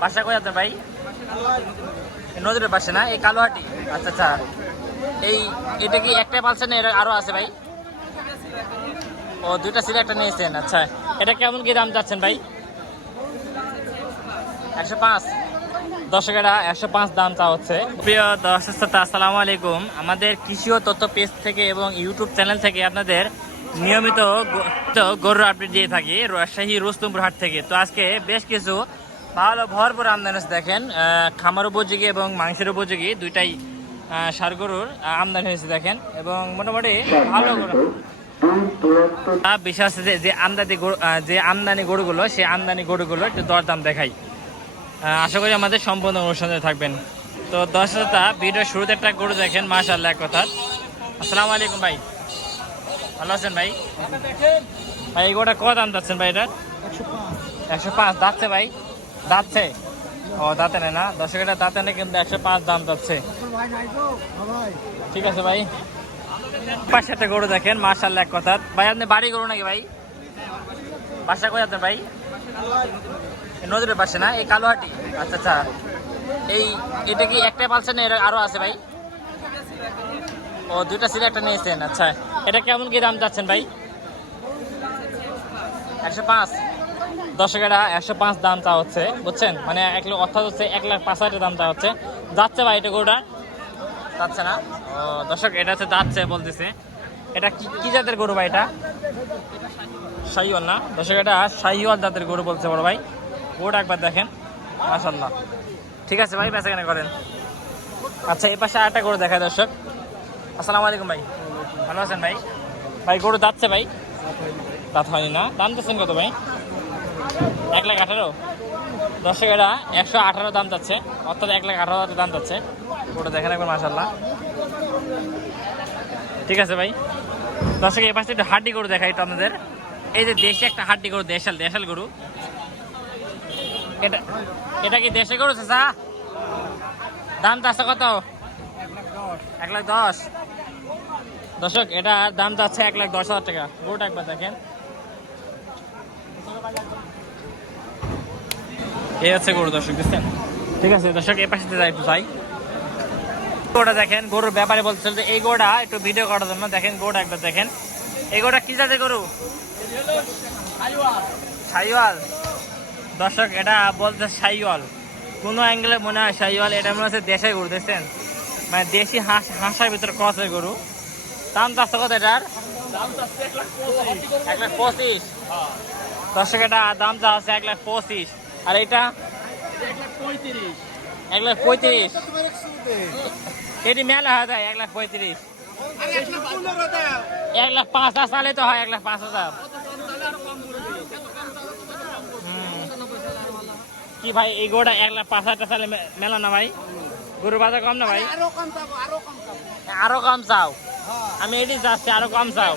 বাসা কই আপনার ভাই? নদীর পাশে না, এই কালোহাটি। আচ্ছা আচ্ছা, এটা কি একটাই পালছেন না আরো আছে ভাই? ও দুইটা ছিল, একটা নিয়েছেন। আচ্ছা, এটা কেমন কি দাম যাচ্ছেন ভাই? 105। দর্শকেরা 105 দাম চা হচ্ছে। প্রিয় দর্শক শ্রোতা, আসসালামু আলাইকুম। আমাদের কৃষি ও তথ্য পেজ থেকে এবং ইউটিউব চ্যানেল থেকে আপনাদের নিয়মিত গরুর আপডেট দিয়ে থাকি রাজশাহী রুস্তমপুর হাট থেকে। তো আজকে বেশ কিছু ভালো ভরপুর আমদানি দেখেন, খামার উপযোগী এবং মাংসের উপযোগী দুইটাই ষাঁড় গরুর আমদানি হয়েছে দেখেন, এবং মোটামুটি ভালো গরু। বিশেষ যে আমদানি গরুগুলো, সেই আমদানি গরুগুলো একটু দরদাম দেখাই। আশা করি আমাদের সম্পূর্ণ অনুষ্ঠানে থাকবেন। তো দর্শকতা ভিডিওর শুরুতে একটা গরু দেখেন, মাশাআল্লাহ এক কথা। আসসালামু আলাইকুম ভাই, ভালো আছেন ভাই? ভাই এই গরুটা কত দাম যাচ্ছেন ভাই? এটা 105 দাঁতছে ভাই? দাঁতছে? ও দাঁতে নেই না দর্শক, এটা দাঁতে নেই কিন্তু 105 দাম যাচ্ছে। ঠিক আছে ভাই। পাশে একটা গরু দেখেন, মাশাআল্লাহ এক কথা। ভাই আপনি বাড়ি গরু নাকি ভাই? বাসা কই আপনার ভাই? নদীর পাশে না, এই কালোহাটি। আচ্ছা আচ্ছা, এটা কি একটাই পালছেন না আরো আছে ভাই? ও দুইটা ছিল, একটা নিয়েছেন। আচ্ছা, এটা কেমন কি দাম যাচ্ছেন ভাই? 105। দর্শকেরা 105 দাম চা হচ্ছে, বুঝছেন? মানে অর্থাৎ হচ্ছে 1,05,000 দাম চা হচ্ছে। যাচ্ছে ভাই এটা গরুটা? যাচ্ছে না। ও দর্শক, এটা হচ্ছে যাচ্ছে বলতেছে। এটা কি জাতের গরু ভাই? এটা শাহিওয়াল না দর্শক? এটা শাহিওয়াল জাতের গরু বলছে বড় ভাই। গরুটা একবার দেখেন, মাশাআল্লাহ। ঠিক আছে ভাই, বেচাকেনা করেন। আচ্ছা, এই পাশে আরেকটা গরু দেখায় দর্শক। আসসালামু আলাইকুম ভাই, ভালো আছেন ভাই? ভাই গরু যাচ্ছে ভাই? দাঁত হয়নি না। দাম যাচ্ছেন কত ভাই? 1,18,000। দর্শক এটা 118 দাম যাচ্ছে, অর্থাৎ 1,18,000 দাম যাচ্ছে। গরুটা দেখেন একবার, মাশাআল্লাহ। ঠিক আছে ভাই। দর্শক এই পাশে একটু হাড্ডি গরু দেখাই তো আপনাদের। এই যে দেশি একটা হাড্ডি গরু, দেশাল গরু। এটা কি দেশে গরু চাচা? দাম চাচ্ছে কত? 1,10,000। দর্শক এটা দাম যাচ্ছে 1,10,000 টাকা। গরুটা একবার দেখেন, এই হচ্ছে গরু দর্শক, বুঝছেন? ঠিক আছে দর্শক, এই পাশে যাই একটু যাই। গরুটা দেখেন, গরুর ব্যাপারে বলছিল যে এই গরুটা একটু ভিডিও করার জন্য। দেখেন গরুটা একবার দেখেন। এই গরুটা কি জাতের গরু? শাহিওয়াল। দর্শক এটা বলতে শাহিওয়াল, কোনো অ্যাঙ্গেলে মনে হয় শাহিওয়াল। এটা মনে হচ্ছে দেশের গরু, দেখছেন? মানে দেশি হাঁসের ভিতরে ক্রসের গরু। দাম চাচ্ছে কত এটার? 1,25,000। দর্শক এটা দাম চা হচ্ছে 1,25,000। আর এটা 1,35,000। এটি মেলা হয়ে যায় 1,35,000। 1,05,000 সালে তো হয় 1,05,000। কি ভাই এই গরুটা 1,05,000 সালে মেলা না ভাই? গরুর বাজার কম না ভাই? আরো কম চাও? আমি এটি যাচ্ছি, আরো কম চাও?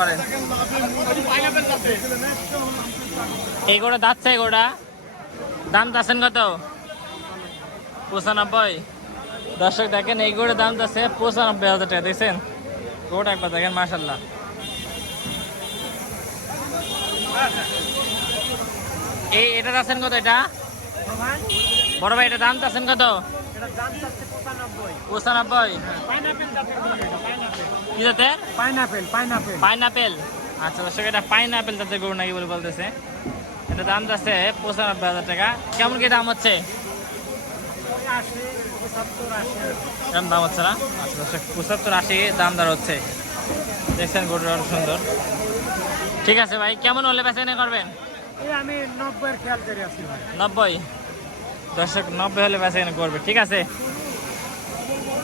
করেন এই গরুটা যাচ্ছে, এই গরুটা দাম যাচ্ছেন কত? 95। দর্শক দেখেন, এই গরুটার দাম যাচ্ছে 95,000 টাকা। দেখছেন গরুটা একবার দেখেন, মাশাআল্লাহ। এটা যাচ্ছেন কত? এটা বড় ভাই এটা দাম চাচ্ছেন কত? 95। কি জাতের? পাইনাপেল। আচ্ছা দর্শক, এটা পাইনাপেল জাতের গরু নাকি বলে বলতেছে। এটা দাম যাচ্ছে 95,000 টাকা। কেমন কি দাম হচ্ছে? কেমন দাম হচ্ছে না? আচ্ছা দর্শক, 75-80 দাম দর হচ্ছে। দেখছেন গরুটা আরো সুন্দর। ঠিক আছে ভাই, কেমন হলে বেচাকেনা করবেন? আমি 90 খেয়াল করে আছি ভাই। 90 দর্শক, 90 হলে বেচাকেনা করবে। ঠিক আছে,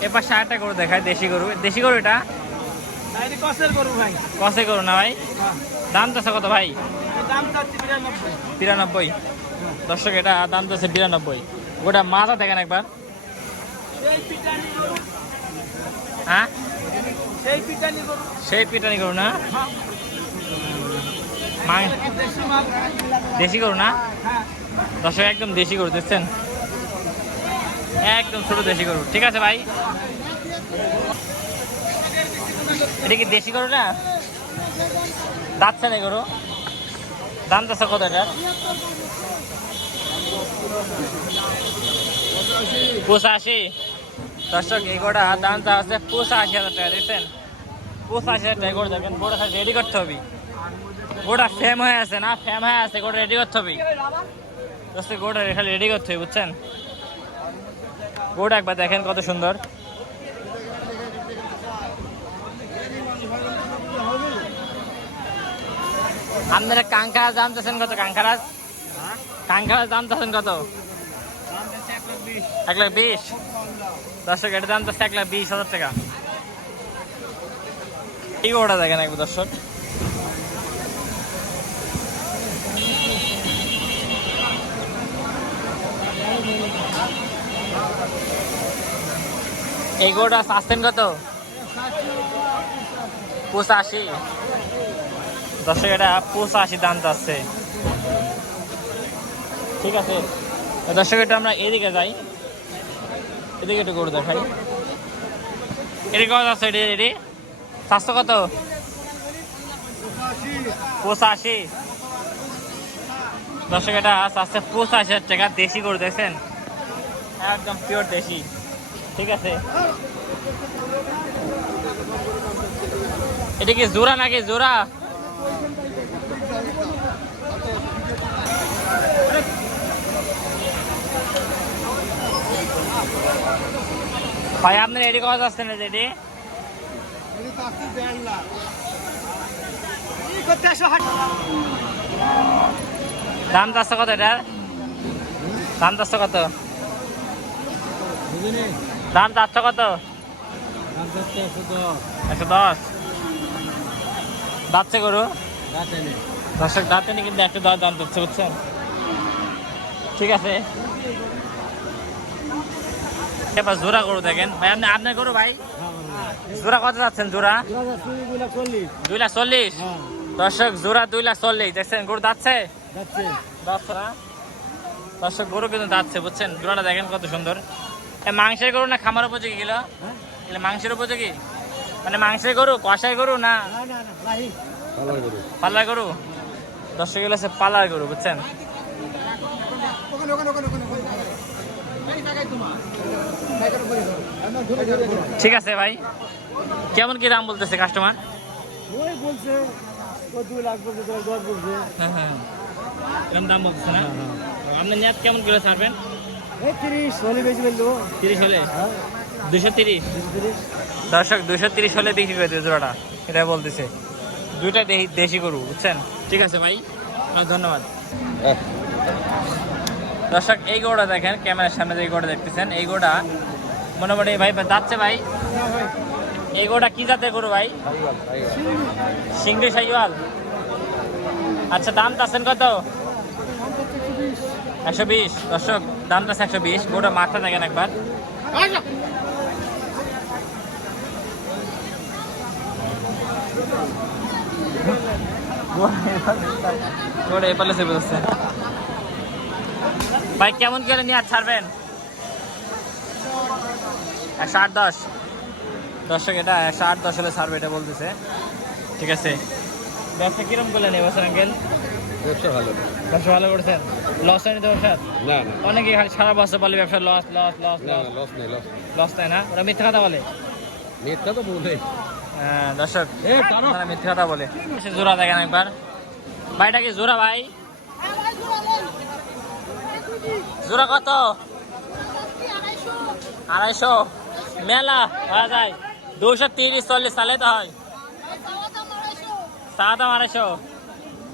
এবার 60টা গরু দেখায়, দেশি গরু। দেশি গরু এটা কসের গরু ভাই। কষে গরু না ভাই? দাম চাচ্ছে কত ভাই? দাম চাচ্ছি 93। দর্শক এটা দাম চাচ্ছে 92। গোটা মাথা দেখেন একবার। হ্যাঁ, সেই পিটানি গরু না? দেশি গরু না দর্শক? একদম দেশি গরু, দেখছেন? একদম ছোট দেশি গরু। ঠিক আছে ভাই, এটা কি দেশি গরু না? যাচ্ছে না গরু, দাম যাচ্ছে কত এটা? 85। দর্শক এই গোটা দাম চা আছে 85,000 টাকা। দেখছেন 85,000 টাকা করে দেখেন। গোটা রেডি করতে হবে, গোটা ফেম হয়ে আছে না, ফেম হয়ে আছে, গোটা রেডি করতে হবে। দোস্ত গোটা খালি রেডি করতে হবে, বুঝছেন? গোটা একবার দেখেন কত সুন্দর। আপনারা কাঙ্কারাজ জানতেছেন কত? কাঙ্কারাজ দাম চাচ্ছেন কত? 1,20,000। দর্শক এটার দাম চাচ্ছে 1,20,000 টাকা। এই গোটা দেখেন একবার দর্শক, এই গোটা চাচ্ছেন কত? 85। দর্শক এটা 85 দাম চাচ্ছে। ঠিক আছে দর্শক, এটা আমরা এদিকে যাই, এদিকে একটু গরু দেখাই। এদিকে কত আছে? এটি 700 কত? 85। দর্শক এটা চাচ্ছে 85,000 টাকা। দেশি গরু দেখছেন, একদম পিওর দেশি। ঠিক আছে, এটা কি জোড়া নাকি? জোড়া। ভাই আপনার এটি কথা আসছেন না? যেটি দাম চাচ্ছে কত? এটার দাম চাচ্ছে কত? দাম চাচ্ছে কত? 110। দাঁতছে গরু, দর্শক দাঁতে নি, কিন্তু 110 দাম চাচ্ছে, বুঝছেন? ঠিক আছে, এবার জোড়া গরু দেখেন ভাই। আপনি আপনার গরু ভাই জোড়া কত যাচ্ছেন? জোড়া 2,40,000। দর্শক জোড়া 2,40,000। দেখছেন গরু দাঁতছে, দাঁতছে না? দর্শক গরু কিন্তু দাঁতছে, বুঝছেন? জোড়াটা দেখেন কত সুন্দর। মাংসের গরু না খামার উপযোগী গেল? মাংসের উপযোগী মানে মাংসের গরু, কষাই গরু না পাল্লার গরু? দর্শক গেলে পাল্লার গরু, বুঝছেন? ঠিক আছে ভাই, কেমন কি দাম বলতেছে কাস্টমার? এরকম দাম বলতেছে না? আপনার নেট কেমন কিলো ছাড়বেন? 30 হলে 230। দর্শক 230 হলে বিক্রি করে দেবে জোড়াটা, এটা বলতেছে। দুইটা দেশি গরু, বুঝছেন? ঠিক আছে ভাই, ধন্যবাদ। দর্শক এই গরুটা দেখেন, ক্যামেরার সামনে যে গরুটা দেখতেছেন, এই গরুটা মোটামুটি ভাই যাচ্ছে ভাই। এই গরুটা কি জাতের গরু ভাই? সিংড়ি শাহিওয়াল। আচ্ছা, দাম চাচ্ছেন কত? 120। দর্শক দাম চাচ্ছে 120। গরুটা মাথা দেখেন একবার। ভাই কেমন করে নিয়ে ছাড়বেন? 108-10। দর্শক এটা 108-10 হলে ছাড়বে, এটা বলতেছে। ঠিক আছে, ব্যবসা কিরম করলেন এবছর আঙ্কেল? ব্যবসা ভালো। ব্যবসা ভালো করছেন? লস হয়নি তো ব্যবসা? না না, অনেকে খালি সারা বছর বলে ব্যবসা loss loss loss loss loss নেই, লস লস, তাই না? ওরা মিথ্যা কথা বলে। মিথ্যা তো বলে। হ্যাঁ দর্শক, ওরা মিথ্যা কথা বলে। জোড়া দেখেন একবার ভাইটা কি জোড়া ভাই? জোড়া কত? 250। মেলা হওয়া যায় 230-40 সালে তো হয়। চা দাম 250।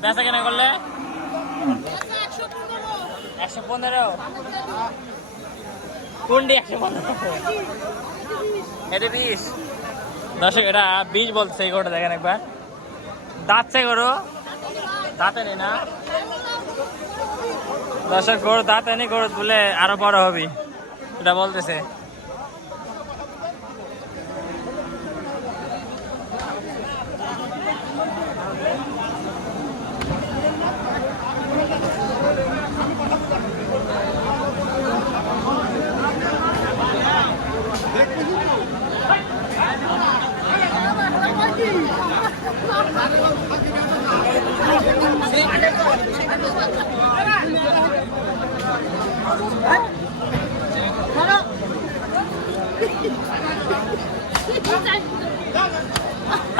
বেচা কেনা করলে 115। কোনটি 115? এটা 20। দর্শক এটা 20 বলছে। এই গরুটা দেখেন একবার, দাঁতছে গরু, দাঁতে নেই না? দর্শক গরু দাঁতে নেই, গরু তুলে আরো বড় হবি, এটা বলতেছে।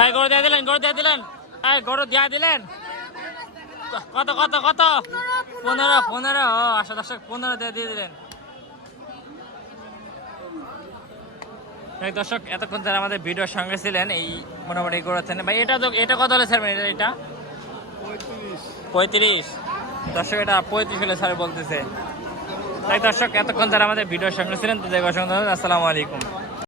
এই গরু দিয়ে দিলেন, গরু দিয়ে দিলেন, এই গরু দিয়ে দিলেন। কত কত কত? 15 15। ও আচ্ছা দর্শক, 15 দিয়ে দিলেন। দর্শক এতক্ষণ যারা আমাদের ভিডিওর সঙ্গে ছিলেন, এই মোটামুটি করেছেন ভাই। এটা কত হলে স্যার? এটা 35। দর্শক এটা 35 হলে স্যার বলতেছে। তাই দর্শক এতক্ষণ যারা আমাদের ভিডিওর সঙ্গে ছিলেন তাদের অসংখ্য ধন্যবাদ। আসসালামু আলাইকুম।